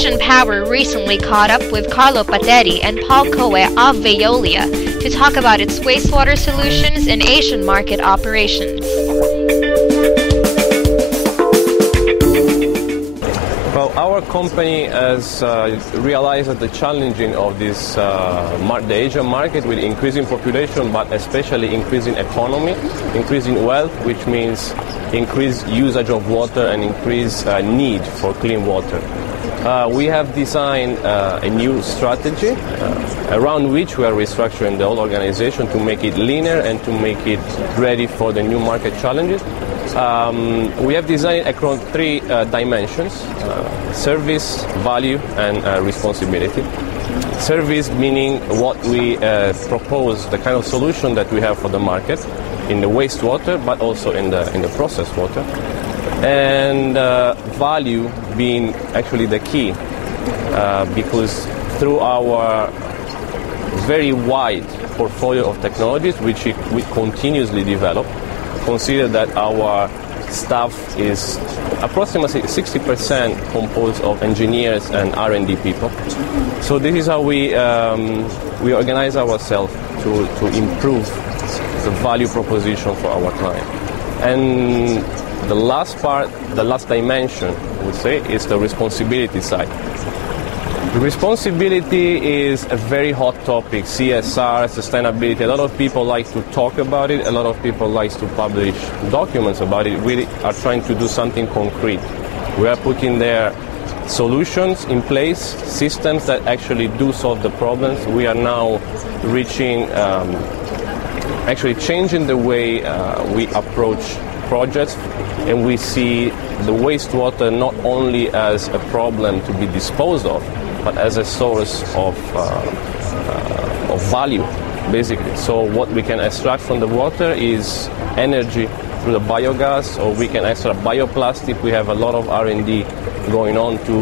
Asian Power recently caught up with Carlo Patteri and Paul Coe of Veolia to talk about its wastewater solutions in Asian market operations. Well, our company has realized that the challenging of this the Asian market with increasing population, but especially increasing economy, increasing wealth, which means increased usage of water and increased need for clean water. We have designed a new strategy around which we are restructuring the whole organization to make it leaner and to make it ready for the new market challenges. We have designed across three dimensions: service, value, and responsibility. Service meaning what we propose, the kind of solution that we have for the market in the wastewater, but also in the processed water. And value being actually the key, because through our very wide portfolio of technologies, which we continuously develop, consider that our staff is approximately 60% composed of engineers and R&D people. So this is how we organize ourselves to improve the value proposition for our client. And the last part, the last dimension, I would say, is the responsibility side. The responsibility is a very hot topic, CSR, sustainability. A lot of people like to talk about it. A lot of people like to publish documents about it. We are trying to do something concrete. We are putting there solutions in place, systems that actually do solve the problems. We are now reaching, actually changing the way we approach projects, and we see the wastewater not only as a problem to be disposed of, but as a source of value, basically. So what we can extract from the water is energy through the biogas, or we can extract bioplastic. We have a lot of R&D going on to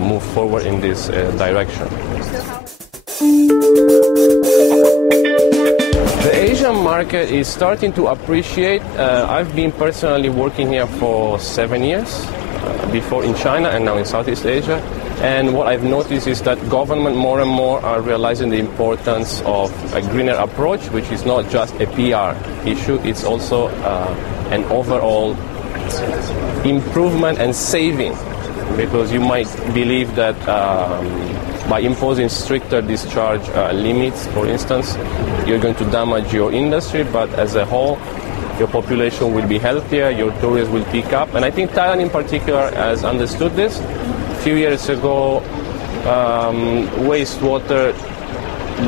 move forward in this direction. The Asian market is starting to appreciate. I've been personally working here for 7 years, before in China and now in Southeast Asia. And what I've noticed is that government more and more are realizing the importance of a greener approach, which is not just a PR issue, it's also an overall improvement and saving. Because you might believe that by imposing stricter discharge limits, for instance, you're going to damage your industry, but as a whole, your population will be healthier, your tourism will pick up. And I think Thailand in particular has understood this. A few years ago, wastewater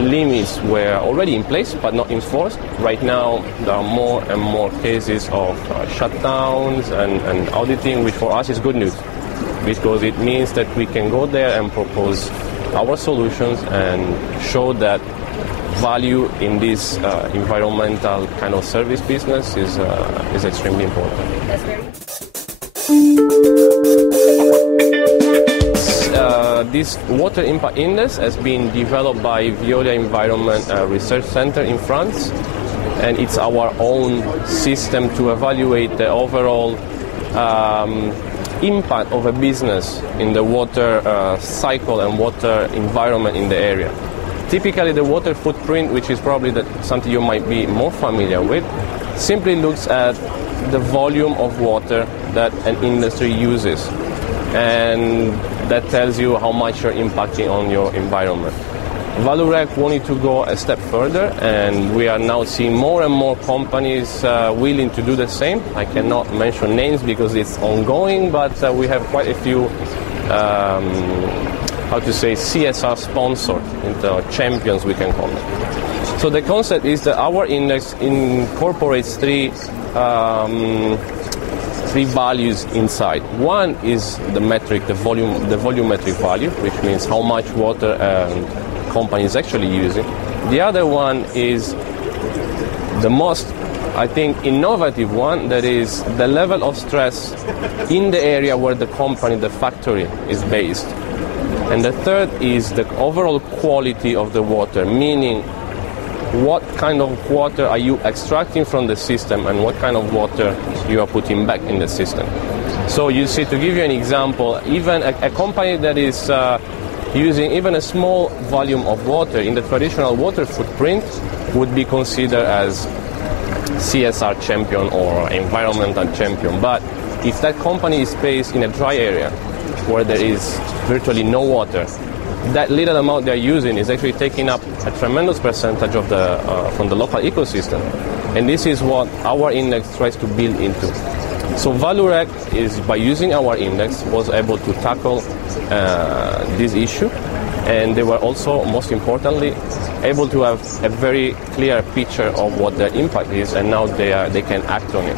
limits were already in place but not enforced. Right now, there are more and more cases of shutdowns and auditing, which for us is good news, because it means that we can go there and propose our solutions and show that value in this environmental kind of service business is extremely important. That's very This water impact index has been developed by Veolia Environment Research Center in France, and it's our own system to evaluate the overall impact of a business in the water cycle and water environment in the area. Typically, the water footprint, which is probably something you might be more familiar with, simply looks at the volume of water that an industry uses. And that tells you how much you're impacting on your environment. Valurec wanted to go a step further, and we are now seeing more and more companies willing to do the same. I cannot mention names because it's ongoing, but we have quite a few CSR sponsors, champions we can call them. So the concept is that our index incorporates three values inside. One is the metric, the volumetric value, which means how much water a company is actually using. The other one is the most, I think, innovative one, that is the level of stress in the area where the company, the factory, is based. And the third is the overall quality of the water, meaning what kind of water are you extracting from the system and what kind of water you are putting back in the system. So you see, to give you an example, even a company that is using even a small volume of water in the traditional water footprint would be considered as CSR champion or environmental champion. But if that company is based in a dry area where there is virtually no water, that little amount they're using is actually taking up a tremendous percentage of from the local ecosystem. And this is what our index tries to build into. So Valurec is, by using our index, was able to tackle this issue, and they were also, most importantly, able to have a very clear picture of what their impact is, and now they can act on it.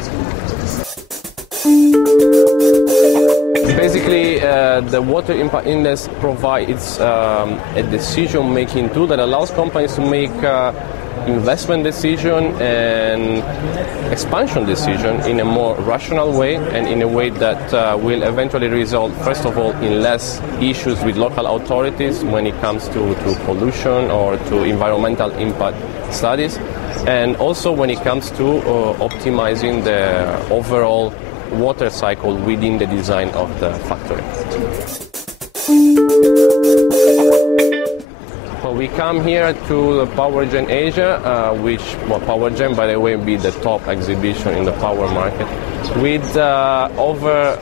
Basically, the Water Impact Index provides a decision-making tool that allows companies to make investment decision and expansion decision in a more rational way, and in a way that will eventually result, first of all, in less issues with local authorities when it comes to pollution or to environmental impact studies, and also when it comes to optimizing the overall water cycle within the design of the factory. Well, we come here to PowerGen Asia, which, PowerGen, by the way, will be the top exhibition in the power market, with over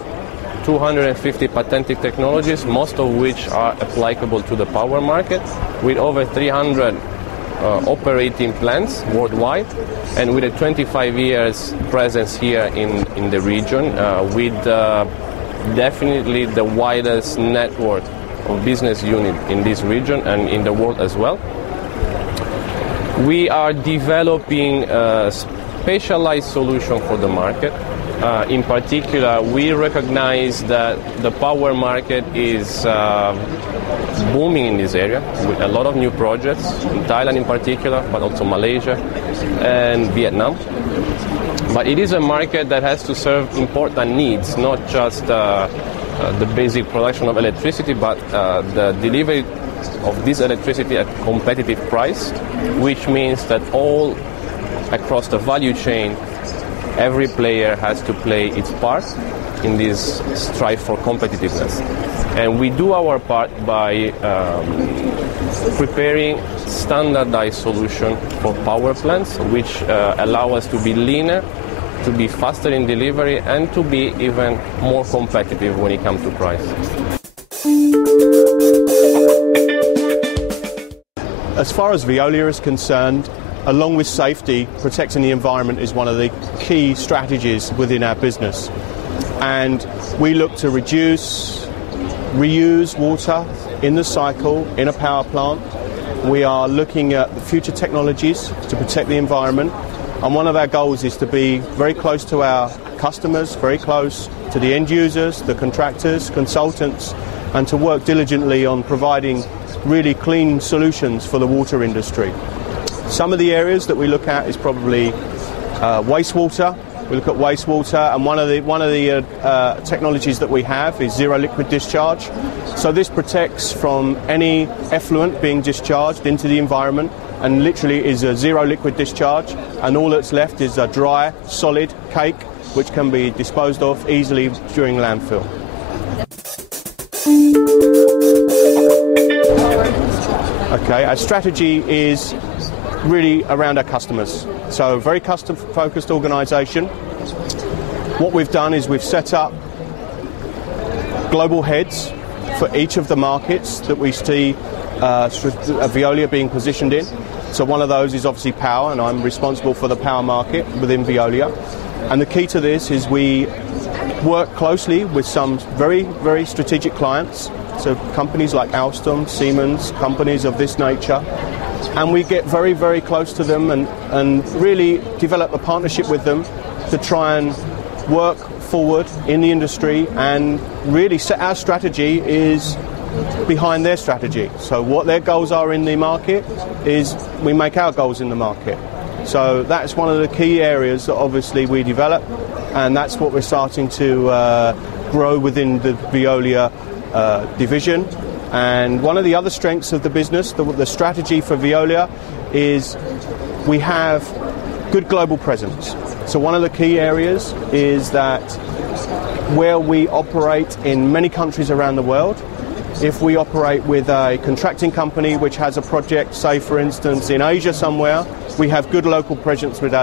250 patented technologies, most of which are applicable to the power market, with over 300 operating plants worldwide, and with a 25 years presence here in the region, with definitely the widest network of business unit in this region and in the world as well. We are developing a specialized solution for the market. In particular, we recognize that the power market is booming in this area, with a lot of new projects, in Thailand in particular, but also Malaysia and Vietnam. But it is a market that has to serve important needs, not just the basic production of electricity, but the delivery of this electricity at competitive price, which means that all across the value chain, every player has to play its part in this strive for competitiveness. And we do our part by preparing standardized solutions for power plants, which allow us to be leaner, to be faster in delivery, and to be even more competitive when it comes to price. As far as Veolia is concerned, along with safety, protecting the environment is one of the key strategies within our business. And we look to reduce, reuse water in the cycle in a power plant. We are looking at the future technologies to protect the environment. And one of our goals is to be very close to our customers, very close to the end users, the contractors, consultants, and to work diligently on providing really clean solutions for the water industry. Some of the areas that we look at is probably wastewater. We look at wastewater, and one of the technologies that we have is zero liquid discharge. So this protects from any effluent being discharged into the environment, and literally is a zero liquid discharge, and all that's left is a dry, solid cake, which can be disposed of easily during landfill. Okay, our strategy is really around our customers. So a very customer-focused organisation. What we've done is we've set up global heads for each of the markets that we see Veolia being positioned in. So one of those is obviously power, and I'm responsible for the power market within Veolia. And the key to this is we work closely with some very, very strategic clients, so companies like Alstom, Siemens, companies of this nature. And we get very, very close to them and really develop a partnership with them to try and work forward in the industry and really set our strategy is behind their strategy. So what their goals are in the market is we make our goals in the market. So that's one of the key areas that obviously we develop, and that's what we're starting to grow within the Veolia division. And one of the other strengths of the business, the strategy for Veolia, is we have good global presence. So one of the key areas is that where we operate in many countries around the world. If we operate with a contracting company which has a project, say for instance in Asia somewhere, we have good local presence in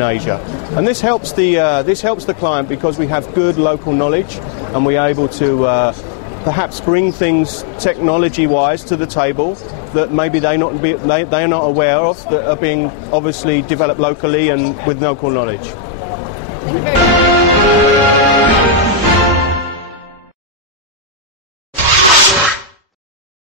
Asia. And this helps the client because we have good local knowledge and we're able to perhaps bring things technology-wise to the table that maybe they're not aware of, that are being obviously developed locally and with local knowledge. Thank you very much.